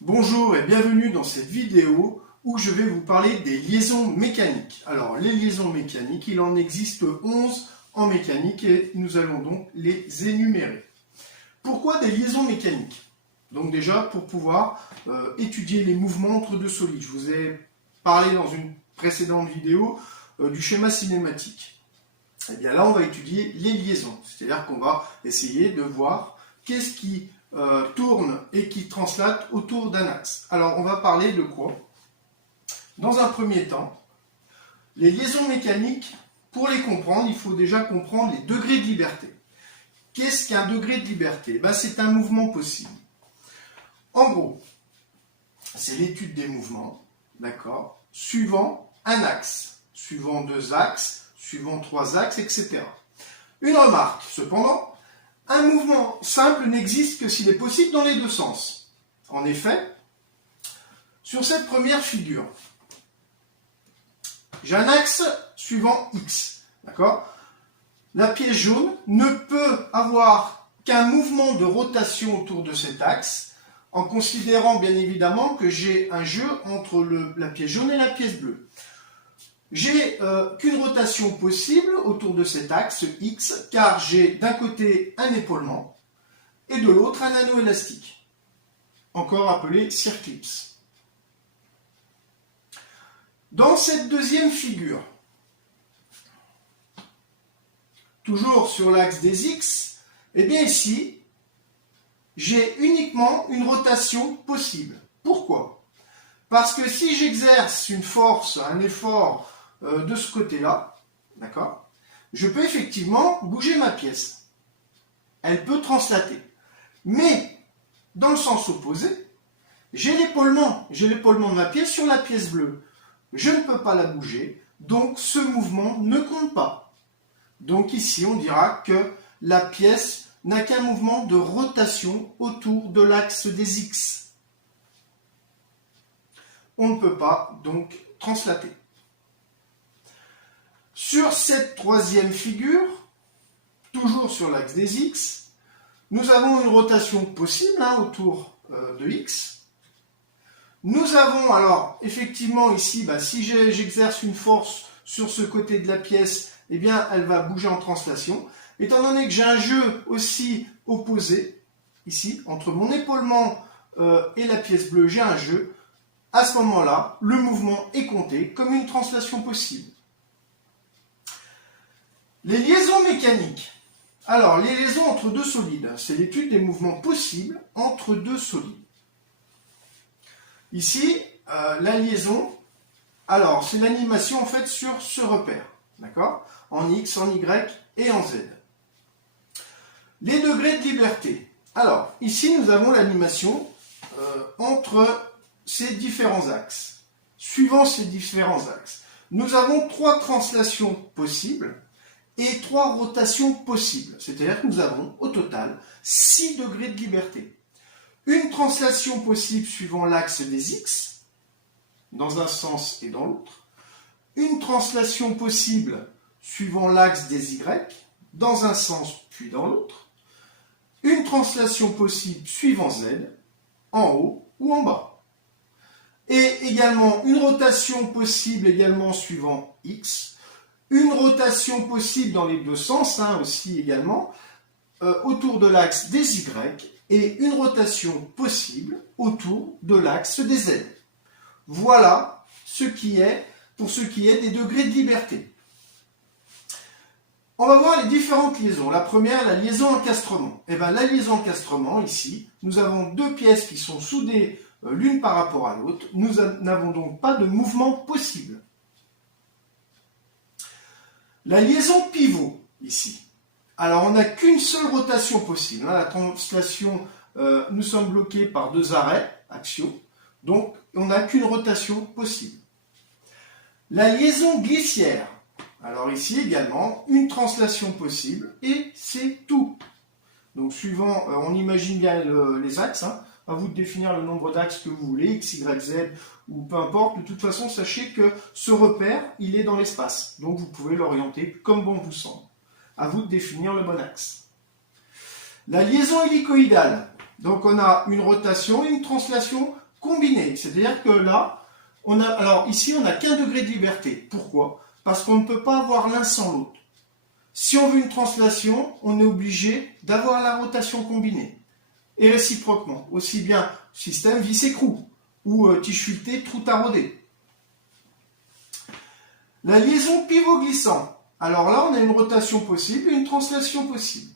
Bonjour et bienvenue dans cette vidéo où je vais vous parler des liaisons mécaniques. Alors les liaisons mécaniques, il en existe 11 en mécanique et nous allons donc les énumérer. Pourquoi des liaisons mécaniques? Donc déjà pour pouvoir étudier les mouvements entre deux solides. Je vous ai parlé dans une précédente vidéo du schéma cinématique. Et bien là on va étudier les liaisons, c'est-à-dire qu'on va essayer de voir qu'est-ce qui tourne et qui translate autour d'un axe. Alors on va parler de quoi? Dans un premier temps, les liaisons mécaniques, pour les comprendre, il faut déjà comprendre les degrés de liberté. Qu'est-ce qu'un degré de liberté? C'est un mouvement possible. En gros, c'est l'étude des mouvements, d'accord, suivant un axe, suivant deux axes, suivant trois axes, etc. Une remarque, cependant, un mouvement simple n'existe que s'il est possible dans les deux sens. En effet, sur cette première figure, j'ai un axe suivant X. D'accord ? La pièce jaune ne peut avoir qu'un mouvement de rotation autour de cet axe, en considérant bien évidemment que j'ai un jeu entre la pièce jaune et la pièce bleue. J'ai qu'une rotation possible autour de cet axe X, car j'ai d'un côté un épaulement et de l'autre un anneau élastique, encore appelé circlips. Dans cette deuxième figure, toujours sur l'axe des X, et bien ici, j'ai uniquement une rotation possible. Pourquoi? Parce que si j'exerce une force, un effort de ce côté-là, d'accord, je peux effectivement bouger ma pièce. Elle peut translater. Mais, dans le sens opposé, j'ai l'épaulement de ma pièce sur la pièce bleue. Je ne peux pas la bouger, donc ce mouvement ne compte pas. Donc ici, on dira que la pièce n'a qu'un mouvement de rotation autour de l'axe des X. On ne peut pas donc translater. Sur cette troisième figure, toujours sur l'axe des X, nous avons une rotation possible autour de X. Nous avons alors effectivement ici, si j'exerce une force sur ce côté de la pièce, eh bien elle va bouger en translation. Étant donné que j'ai un jeu aussi opposé, ici, entre mon épaulement et la pièce bleue, j'ai un jeu. À ce moment-là, le mouvement est compté comme une translation possible. Les liaisons mécaniques. Alors, les liaisons entre deux solides, c'est l'étude des mouvements possibles entre deux solides. Ici, la liaison, alors c'est l'animation en fait sur ce repère, d'accord, en X, en Y et en Z. Les degrés de liberté. Alors, ici nous avons l'animation entre ces différents axes. Suivant ces différents axes, nous avons 3 translations possibles et 3 rotations possibles. C'est-à-dire que nous avons au total 6 degrés de liberté. Une translation possible suivant l'axe des X, dans un sens et dans l'autre. Une translation possible suivant l'axe des Y, dans un sens puis dans l'autre. Une translation possible suivant Z, en haut ou en bas. Et également une rotation possible également suivant X. Une rotation possible dans les deux sens aussi également, autour de l'axe des Y. Et une rotation possible autour de l'axe des Z. Voilà pour ce qui est des degrés de liberté. On va voir les différentes liaisons. La première, la liaison encastrement. La liaison encastrement, ici, nous avons deux pièces qui sont soudées l'une par rapport à l'autre. Nous n'avons donc pas de mouvement possible. La liaison pivot, ici. Alors, on n'a qu'une seule rotation possible. La translation, nous sommes bloqués par deux arrêts axiaux. Donc, on n'a qu'une rotation possible. La liaison glissière. Alors ici également, une translation possible et c'est tout. Donc suivant, on imagine bien les axes, à vous de définir le nombre d'axes que vous voulez, X, Y, Z ou peu importe. De toute façon, sachez que ce repère, il est dans l'espace. Donc vous pouvez l'orienter comme bon vous semble. À vous de définir le bon axe. La liaison hélicoïdale. Donc on a une rotation et une translation combinée. C'est-à-dire que là, alors ici, on n'a qu'un degré de liberté. Pourquoi? Parce qu'on ne peut pas avoir l'un sans l'autre. Si on veut une translation, on est obligé d'avoir la rotation combinée. Et réciproquement, aussi bien système vis-écrou ou tige-fuletée trou taraudé. La liaison pivot-glissant. Alors là, on a une rotation possible et une translation possible.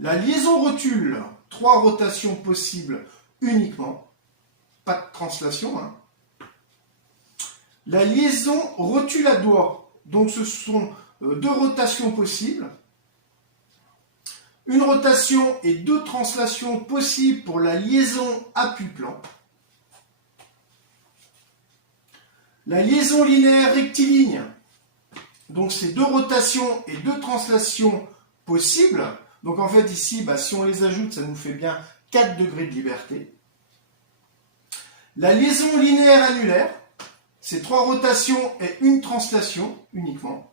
La liaison rotule, 3 rotations possibles uniquement, pas de translation. Hein. La liaison rotule à doigt, donc ce sont 2 rotations possibles. Une rotation et 2 translations possibles pour la liaison appui-plan. La liaison linéaire rectiligne, donc c'est 2 rotations et 2 translations possibles. Donc en fait ici, si on les ajoute, ça nous fait bien 4 degrés de liberté. La liaison linéaire annulaire, c'est 3 rotations et 1 translation uniquement.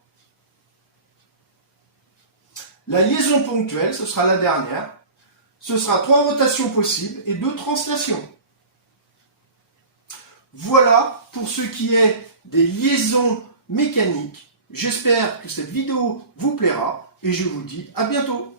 La liaison ponctuelle, ce sera la dernière. Ce sera 3 rotations possibles et 2 translations. Voilà pour ce qui est des liaisons mécaniques. J'espère que cette vidéo vous plaira et je vous dis à bientôt.